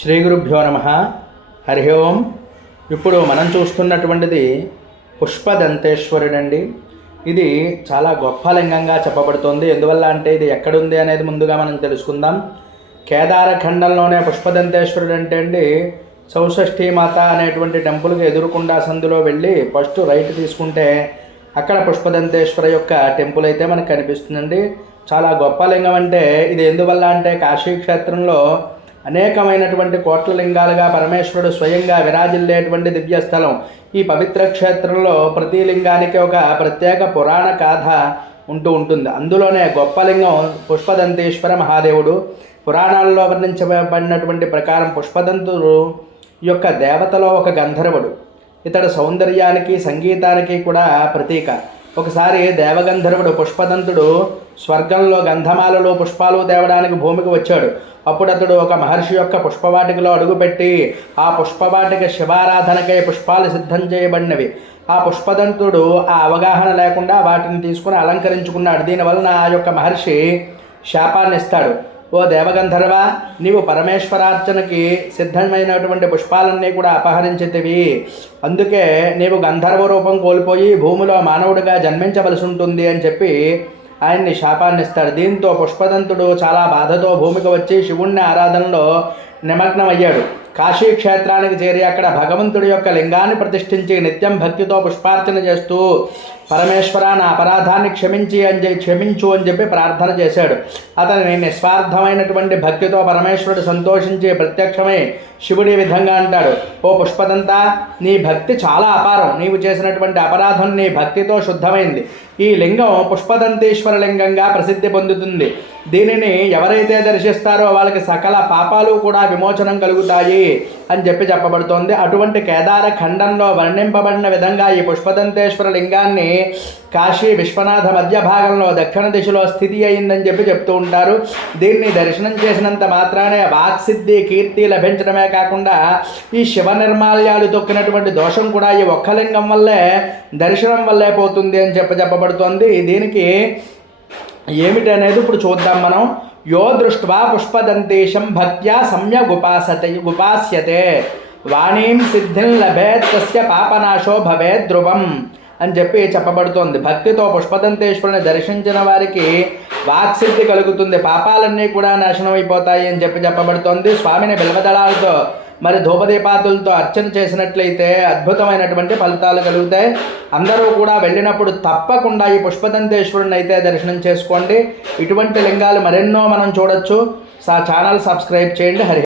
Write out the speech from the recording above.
శ్రీ గురుభ్యో నమ. హరి ఓం. ఇప్పుడు మనం చూస్తున్నటువంటిది పుష్పదంతేశ్వరుడండి. ఇది చాలా గొప్ప లింగంగా చెప్పబడుతుంది. ఎందువల్ల అంటే ఇది ఎక్కడుంది అనేది ముందుగా మనం తెలుసుకుందాం. కేదారఖండంలోనే పుష్పదంతేశ్వరుడు అంటే అండి, చౌషష్ఠీ మాత అనేటువంటి టెంపుల్కి ఎదురుకుండా సందులో వెళ్ళి ఫస్ట్ రైట్ తీసుకుంటే అక్కడ పుష్పదంతేశ్వర యొక్క టెంపుల్ అయితే మనకు కనిపిస్తుందండి. చాలా గొప్ప లింగం. అంటే ఇది ఎందువల్ల అంటే కాశీ క్షేత్రంలో అనేకమైనటువంటి కోట్ల లింగాలుగా పరమేశ్వరుడు స్వయంగా విరాజిల్లేటువంటి దివ్యస్థలం. ఈ పవిత్ర క్షేత్రంలో ప్రతి లింగానికి ఒక ప్రత్యేక పురాణ గాథ ఉంటుంది. అందులోనే గొప్ప లింగం పుష్పదంతేశ్వర మహాదేవుడు. పురాణాల్లో వర్ణించబడినటువంటి ప్రకారం పుష్పదంతుడు యొక్క దేవతలో ఒక గంధర్వుడు. ఇతడు సౌందర్యానికి సంగీతానికి కూడా ప్రతీక. ఒకసారి దేవగంధర్వుడు పుష్పదంతుడు స్వర్గంలో గంధమాలలో పుష్పాలు తేవడానికి భూమికి వచ్చాడు. అప్పుడు అతడు ఒక మహర్షి యొక్క పుష్పవాటికలో అడుగుపెట్టి ఆ పుష్పవాటిక శివారాధనకై పుష్పాలు సిద్ధం చేయబడినవి. ఆ పుష్పదంతుడు ఆ అవగాహన లేకుండా వాటిని తీసుకుని అలంకరించుకున్నాడు. దీనివలన ఆ యొక్క మహర్షి శాపాన్ని ఇస్తాడు. ఓ దేవగంధర్వ, నీవు పరమేశ్వరార్చనకి సిద్ధమైనటువంటి పుష్పాలన్నీ కూడా అపహరించితివి. అందుకే నీవు గంధర్వ రూపం కోల్పోయి భూమిలో మానవుడిగా జన్మించవలసి ఉంటుంది అని చెప్పి ఆయన్ని శాపాన్ని ఇస్తాడు. దీంతో పుష్పదంతుడు చాలా బాధతో భూమికి వచ్చి శివుణ్ణి ఆరాధనలో నిమగ్నమయ్యాడు. కాశీ క్షేత్రానికి చేరి అక్కడ భగవంతుడి యొక్క లింగాన్ని ప్రతిష్ఠించి నిత్యం భక్తితో పుష్పార్చన చేస్తూ పరమేశ్వర, నా అపరాధాన్ని క్షమించు అని చెప్పి ప్రార్థన చేశాడు. అతని నిస్వార్థమైనటువంటి భక్తితో పరమేశ్వరుడు సంతోషించి ప్రత్యక్షమై శివుడి విధంగా అంటాడు, ఓ పుష్పదంత, నీ భక్తి చాలా అపారం. నీవు చేసినటువంటి అపరాధం నీ భక్తితో శుద్ధమైంది. ఈ లింగం పుష్పదంతేశ్వర లింగంగా ప్రసిద్ధి పొందుతుంది. దీనిని ఎవరైతే దర్శిస్తారో వాళ్ళకి సకల పాపాలు కూడా విమోచనం కలుగుతాయి అని చెప్పబడుతోంది. అటువంటి కేదార ఖండంలో వర్ణింపబడిన విధంగా ఈ పుష్పదంతేశ్వర లింగాన్ని కాశీ విశ్వనాథ మధ్య భాగంలో దక్షిణ దిశలో స్థితి అయిందని చెప్తూ ఉంటారు. దీన్ని దర్శనం చేసినంత మాత్రానే వాక్సిద్ధి, కీర్తి లభించడమే కాకుండా ఈ శివ నిర్మాల్యాలు తొక్కినటువంటి దోషం కూడా ఈ ఒక్క లింగం వల్లే, దర్శనం వల్లే పోతుంది అని చెప్పబడుతోంది. దీనికి ఏమిటి అనేది ఇప్పుడు చూద్దాం మనం. యో దృష్ట్వా పుష్పదంతేశం భక్త్యా ఉపాస్యతే వాణీం సిద్ధిం లభేత్ తస్య పాపనాశో భవేత్ ధ్రువం అని చెప్పబడుతోంది. భక్తితో పుష్పదంతేశ్వరుని దర్శించిన వారికి వాక్సిద్ధి కలుగుతుంది, పాపాలన్నీ కూడా నాశనం అయిపోతాయి అని చెప్పబడుతోంది. స్వామిని బిల్వదళాలతో మరి ధూపదీపాతులతో అర్చన చేసినట్లయితే అద్భుతమైనటువంటి ఫలితాలు కలుగుతాయి. అందరూ కూడా వెళ్ళినప్పుడు తప్పకుండా ఈ పుష్పదంతేశ్వరుని అయితే దర్శనం చేసుకోండి. ఇటువంటి లింగాలు మరెన్నో మనం చూడొచ్చు. ఛానల్ సబ్స్క్రైబ్ చేయండి. హరి